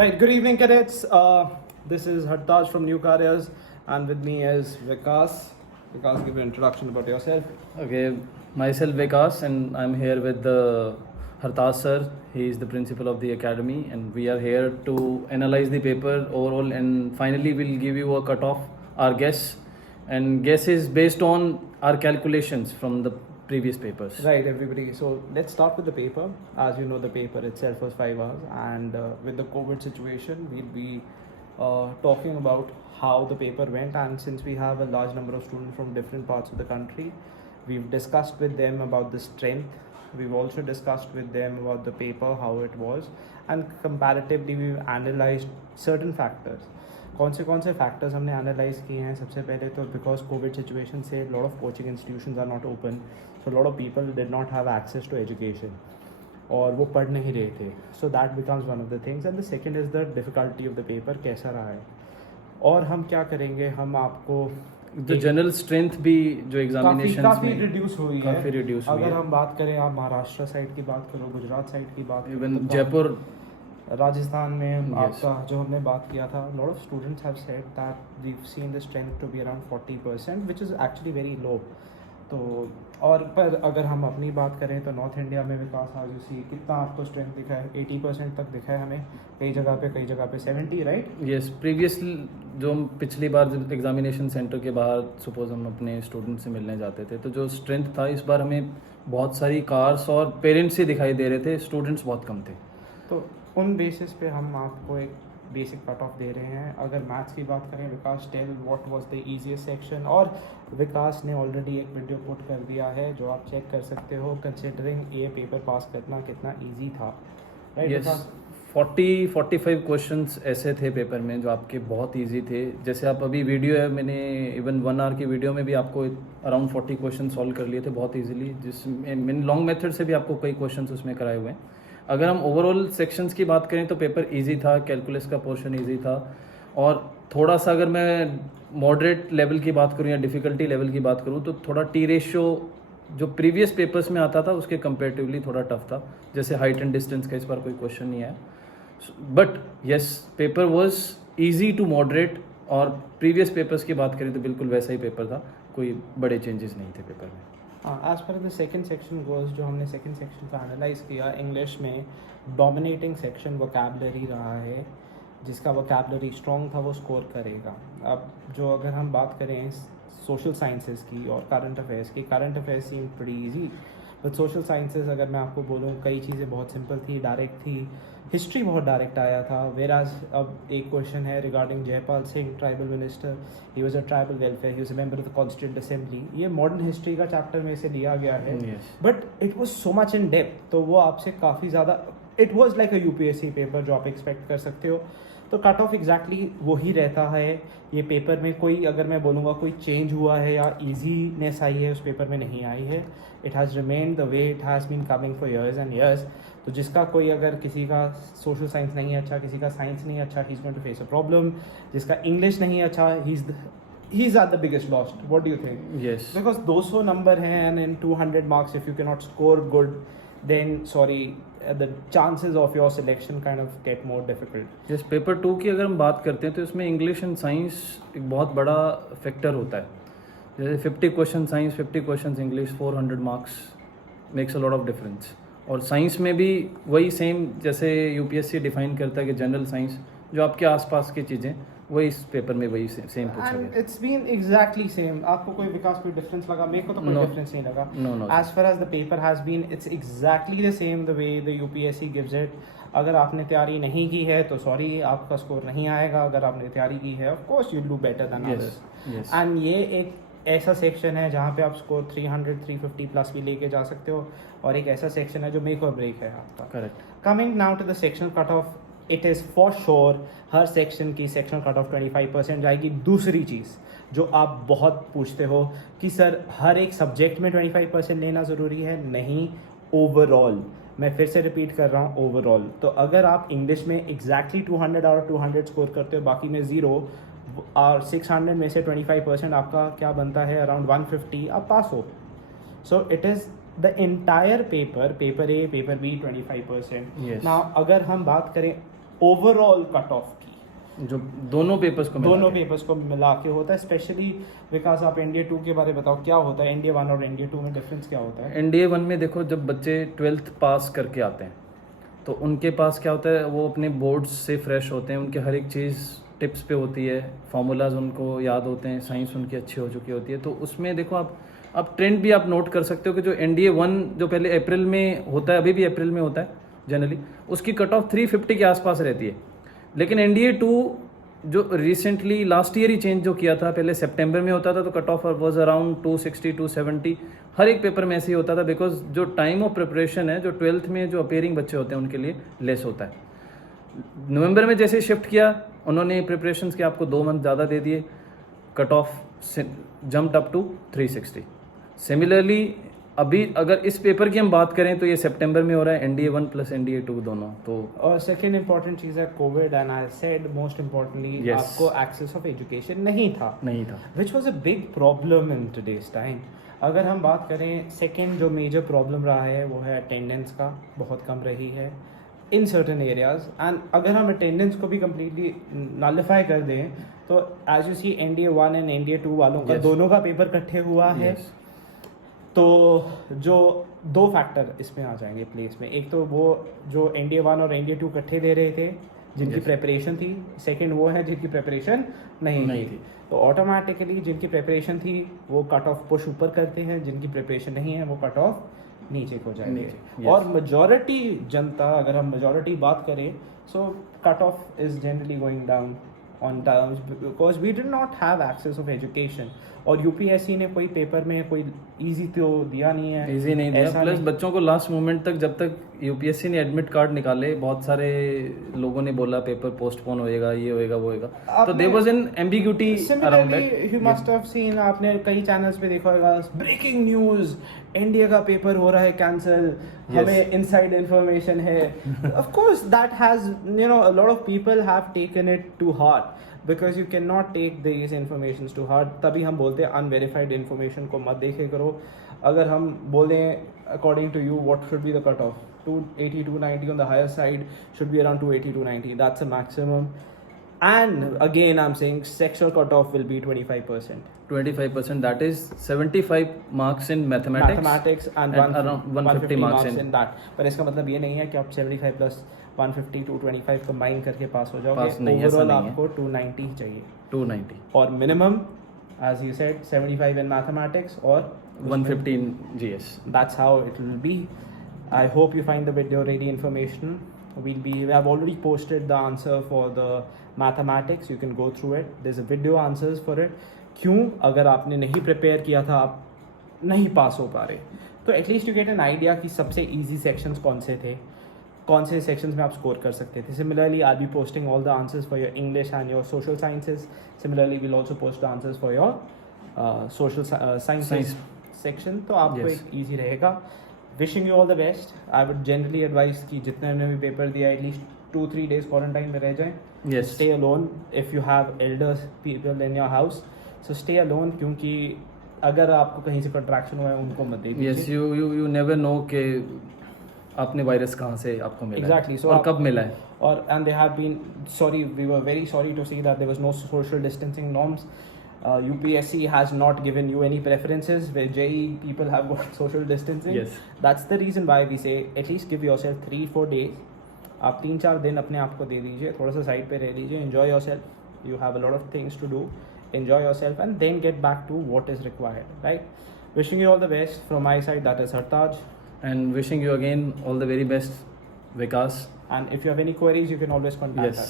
Right, good evening, cadets. This is Hartaj from New Careers, and with me is Vikas. Vikas, give an introduction about yourself. Okay, myself Vikas, and I'm here with the Hartaj sir. He is the principal of the academy, and we are here to analyze the paper overall. And finally, we'll give you a cut off our guess, and guess is based on our calculations from the previous papers. Right, everybody. So let's start with the paper. As you know, the paper itself was 5 hours, and with the COVID situation, we'll be talking about how the paper went. And since we have a large number of students from different parts of the country, we've discussed with them about the strength. We've also discussed with them about the paper, how it was, and comparatively we've analyzed certain factors. कौन से factors हमने analyse किए हैं? सबसे पहले तो because Covid situation से lot of coaching institutions are not open, so lot of people did not have access to education, और वो पढ़ नहीं रहे थे. So that becomes one of the things. And the second is the difficulty of the paper, कैसा रहा है. और हम क्या करेंगे, हम आपको जो जनरल स्ट्रेंथ भी जो एग्जामिनेशन काफ़ी रिड्यूस हुई है. काफ़ी रिड्यूस हुई है. अगर हम बात करें, आप महाराष्ट्र साइड की बात करो, गुजरात साइड की बात करो, इवन जयपुर, राजस्थान में Yes. आपका जो हमने बात किया था, lot of students have said that we seen the strength to be around 40%, which is actually very low. तो और पर अगर हम अपनी बात करें तो नॉर्थ इंडिया में विकास आज सी कितना आपको स्ट्रेंथ दिखा है? 80% तक दिखा है हमें, कई जगह पे 70, राइट. यस, प्रीवियसली जो हम पिछली बार जब एग्जामिनेशन सेंटर के बाहर सपोज हम अपने स्टूडेंट से मिलने जाते थे, तो जो स्ट्रेंथ था इस बार हमें बहुत सारी कार्स और पेरेंट्स ही दिखाई दे रहे थे, स्टूडेंट्स बहुत कम थे. तो उन बेसिस पे हम आपको एक बेसिक कट ऑफ दे रहे हैं. अगर मैथ्स की बात करें, Vikas tell what was the easiest section, और विकास ने ऑलरेडी एक वीडियो पुट कर दिया है जो आप चेक कर सकते हो, कंसिडरिंग ये पेपर पास करना कितना इजी था, राइट. यस, 40-45 क्वेश्चंस ऐसे थे पेपर में जो आपके बहुत इजी थे. जैसे आप अभी वीडियो है, मैंने इवन 1 आवर की वीडियो में भी आपको अराउंड 40 क्वेश्चन सॉल्व कर लिए थे बहुत इजीली, जिसमें मैंने लॉन्ग मेथड से भी आपको कई क्वेश्चंस उसमें कराए हुए हैं. अगर हम ओवरऑल सेक्शंस की बात करें तो पेपर इजी था, कैलकुलस का पोर्शन इजी था, और थोड़ा सा अगर मैं मॉडरेट लेवल की बात करूं या डिफ़िकल्टी लेवल की बात करूं तो थोड़ा टी रेशियो जो प्रीवियस पेपर्स में आता था उसके कंपेरेटिवली थोड़ा टफ था. जैसे हाइट एंड डिस्टेंस का इस बार कोई क्वेश्चन नहीं आया, but yes paper was easy to moderate. और प्रीवियस पेपर्स की बात करें तो बिल्कुल वैसा ही पेपर था, कोई बड़े चेंजेस नहीं थे पेपर में. As per the second section goes, जो हमने सेकंड सेक्शन का एनालाइज किया, इंग्लिश में डोमिनेटिंग सेक्शन वोकैबुलरी रहा है. जिसका वोकैबुलरी स्ट्रॉन्ग था वो स्कोर करेगा. अब जो अगर हम बात करें सोशल साइंसेस की और करंट अफेयर्स की, current affairs seem pretty easy, but social sciences अगर मैं आपको बोलूँ कई चीज़ें बहुत सिंपल थी, डायरेक्ट थी. हिस्ट्री बहुत डायरेक्ट आया था. वेराज अब एक क्वेश्चन है regarding Jaipal Singh, tribal minister, he was a tribal welfare, he was a member of the constituent assembly. ये मॉडर्न हिस्ट्री का चैप्टर में से लिया गया है, but it was so much in depth, तो वो आपसे काफ़ी ज़्यादा, it was like a UPSC paper जो आप एक्सपेक्ट कर सकते हो. तो कट ऑफ एग्जैक्टली वही रहता है ये पेपर में. कोई अगर मैं बोलूँगा कोई चेंज हुआ है या ईजीनेस आई है, उस पेपर में नहीं आई है. It has remain the way it has been coming for years and years. तो जिसका कोई, अगर किसी का सोशल साइंस नहीं अच्छा, किसी का साइंस नहीं अच्छा, he is going to face a problem. जिसका इंग्लिश नहीं अच्छा, he is at the biggest lost. What do you think? Yes, because 200 number हैं and in 200 marks if you can not score good, then the chances of your selection kind of get more difficult. जैसे paper 2 की अगर हम बात करते हैं तो इसमें इंग्लिश एंड साइंस एक बहुत बड़ा फैक्टर होता है. जैसे 50 question science, 50 question English, 400 marks makes a lot of difference. और साइंस में भी वही सेम जैसे यूपीएससी डिफाइन करता है कि जनरल साइंस जो आपके आसपास की चीज़ें, वही इस पेपर में वही सेम पूछा गया. It's been exactly same. आपको कोई विकास कोई डिफरेंस लगा? मेरे को तो कोई डिफरेंस नहीं लगा. No. As far as the paper has been, it's exactly the same the way the UPSC gives it. अगर आपने तैयारी नहीं की है तो सॉरी, आपका स्कोर नहीं आएगा. अगर आपने तैयारी की है, of course you do better than others. And ये एक ऐसा सेक्शन है जहाँ पे आप स्कोर 300, 350 प्लस भी लेके जा सकते हो, और एक ऐसा सेक्शन है जो मेक और ब्रेक है आपका. Correct. Coming now to the sectional cut off, it is for sure हर सेक्शन की सेक्शनल कट ऑफ 25% जाएगी. दूसरी चीज़ जो आप बहुत पूछते हो कि सर हर एक सब्जेक्ट में 25% लेना ज़रूरी है, नहीं, ओवरऑल. मैं फिर से रिपीट कर रहा हूँ, ओवरऑल. तो अगर आप इंग्लिश में एग्जैक्टली 200 आउट ऑफ 200 स्कोर करते हो, बाकी में 0, और 600 में से 25% आपका क्या बनता है, अराउंड 150, आप पास हो. So it is the entire paper, paper A, paper B 25%. Yes. Now अगर हम बात करें ओवरऑल कट ऑफ की, जो दोनों पेपर्स को मिला दोनों के। पेपर्स को मिला के होता है। स्पेशली बिकॉज आप इंडिया 2 के बारे में बताओ, क्या होता है इंडिया 1 और इंडिया 2 में डिफरेंस क्या होता है? एनडीए 1 में देखो, जब बच्चे 12th पास करके आते हैं तो उनके पास क्या होता है, वो अपने बोर्ड्स से फ्रेश होते हैं, उनके हर एक चीज़ टिप्स पे होती है, फार्मूलाज उनको याद होते हैं, साइंस उनकी अच्छी हो चुकी होती है। तो उसमें देखो आप ट्रेंड भी आप नोट कर सकते हो कि जो एनडीए 1 जो पहले अप्रैल में होता है, अभी भी अप्रैल में होता है जनरली, उसकी कट ऑफ 350 के आसपास रहती है। लेकिन एनडीए 2 जो रिसेंटली लास्ट ईयर ही चेंज जो किया था, पहले सितंबर में होता था तो कट ऑफ वाज अराउंड 260 270, हर एक पेपर में ऐसे ही होता था, बिकॉज जो टाइम ऑफ प्रिपरेशन है जो 12th में जो अपेयरिंग बच्चे होते हैं उनके लिए लेस होता है। नवंबर में जैसे शिफ्ट किया उन्होंने प्रिपरेशंस के आपको 2 मंथ ज़्यादा दे दिए, cut off jumped up to 360। Similarly अभी अगर इस पेपर की हम बात करें तो ये सितंबर में हो रहा है, एनडीए 1 प्लस एनडीए 2 दोनों। तो और सेकेंड इंपॉर्टेंट चीज़ है Covid, and I said most importantly Yes. आपको एक्सेस ऑफ एजुकेशन नहीं था, which was a big problem in today's time. अगर हम बात करें सेकेंड जो मेजर प्रॉब्लम रहा है वो है अटेंडेंस का, बहुत कम रही है इन सर्टन एरियाज। एंड अगर हम अटेंडेंस को भी कम्प्लीटली नलिफाई कर दें तो as you see NDA 1 and NDA 2 वालों का Yes. दोनों का पेपर इकट्ठे हुआ है। Yes. तो जो 2 फैक्टर इसमें आ जाएंगे प्लेस में, एक तो वो जो एनडीए 1 और एनडीए 2 इकट्ठे दे रहे थे जिनकी Yes. प्रेपरेशन थी, सेकंड वो है जिनकी प्रेपरेशन नहीं थी। तो ऑटोमेटिकली जिनकी प्रेपरेशन थी वो कट ऑफ पुश ऊपर करते हैं, जिनकी प्रेपरेशन नहीं है वो कट ऑफ नीचे को जाएंगे। नीचे, yes. और मेजॉरिटी जनता, अगर हम मेजॉरिटी बात करें, so cut off is generally going down on terms because we did not have access of education. और यूपीएससी ने कोई पेपर में कोई इजी तो दिया नहीं है, इजी नहीं दिया, ऐसा प्लस नहीं। बच्चों को लास्ट मोमेंट तक, जब तक यूपीएससी ने एडमिट कार्ड निकाले, बहुत सारे लोगों ने बोला पेपर पोस्टपोन होएगा, ये होएगा वो होएगा, तो आपने- there was an ambiguity around Similarly, you must have seen, आपने कई चैनल्स पे देखा होगा, ब्रेकिंग न्यूज, इंडिया का पेपर हो रहा है कैंसिल, हमें इनसाइड इंफॉर्मेशन है। Of course that has, you know, a lot of people have taken it to heart because you can not take these information to heart. तभी हम बोलते हैं अनवेरीफाइड इंफॉर्मेशन को मत देखे करो। अगर हम बोलें according to you what should be the cut off, 280 290 on the higher side, should be around 280 290, that's a maximum. And again I'm saying sectional cutoff will be 25%. 25%, that is 75 marks in mathematics and around 150 marks in that. पर इसका मतलब ये नहीं है कि आप 75 plus 150 225 combine करके पास हो जाओगे। पास नहीं, ऐसा ओवरऑल नहीं है। आपको 290 चाहिए 290 और minimum as you said 75 in mathematics और 150 in GS. that's how it will be. I hope you find the video really informational. We have already posted the answer for the mathematics, you can go through it, there's a video answers for it. क्यों, अगर आपने नहीं prepare किया था, आप नहीं पास हो पा रहे, तो at least you get an idea कि सबसे ईजी सेक्शंस कौन से थे, कौन से सेक्शंस में आप स्कोर कर सकते थे। Similarly I B posting all the answers for your English and your social sciences. Similarly will also post the answers for your social sciences section, तो आपको Yes. एक ईजी रहेगा। Wishing you all the best. I would generally advice कि जितने ने भी paper दिया at least 2-3 days quarantine में रह जाएं। Yes. Stay alone if you have elder people in your house, so stay alone, क्योंकि अगर आपको कहीं से कंट्रैक्शन हुआ है उनको मत दे Yes, दीजिए। you never know कि आपने वायरस कहाँ से आपको मिला है Exactly, so और आप- कब मिला है। और and they have been sorry, we were very sorry to see that there was no social distancing norms. UPSC has not given you any preferences where JEE people have got social distancing. Yes. That's the reason why we say at least give yourself 3-4 days. आप 3-4 दिन अपने आप को दे दीजिए, थोड़ा सा side पे रह लीजिए, enjoy yourself. You have a lot of things to do. Enjoy yourself and then get back to what is required. Right? Wishing you all the best from my side. That is Hartaj. And wishing you again all the very best, Vikas. And if you have any queries, you can always contact Yes. us.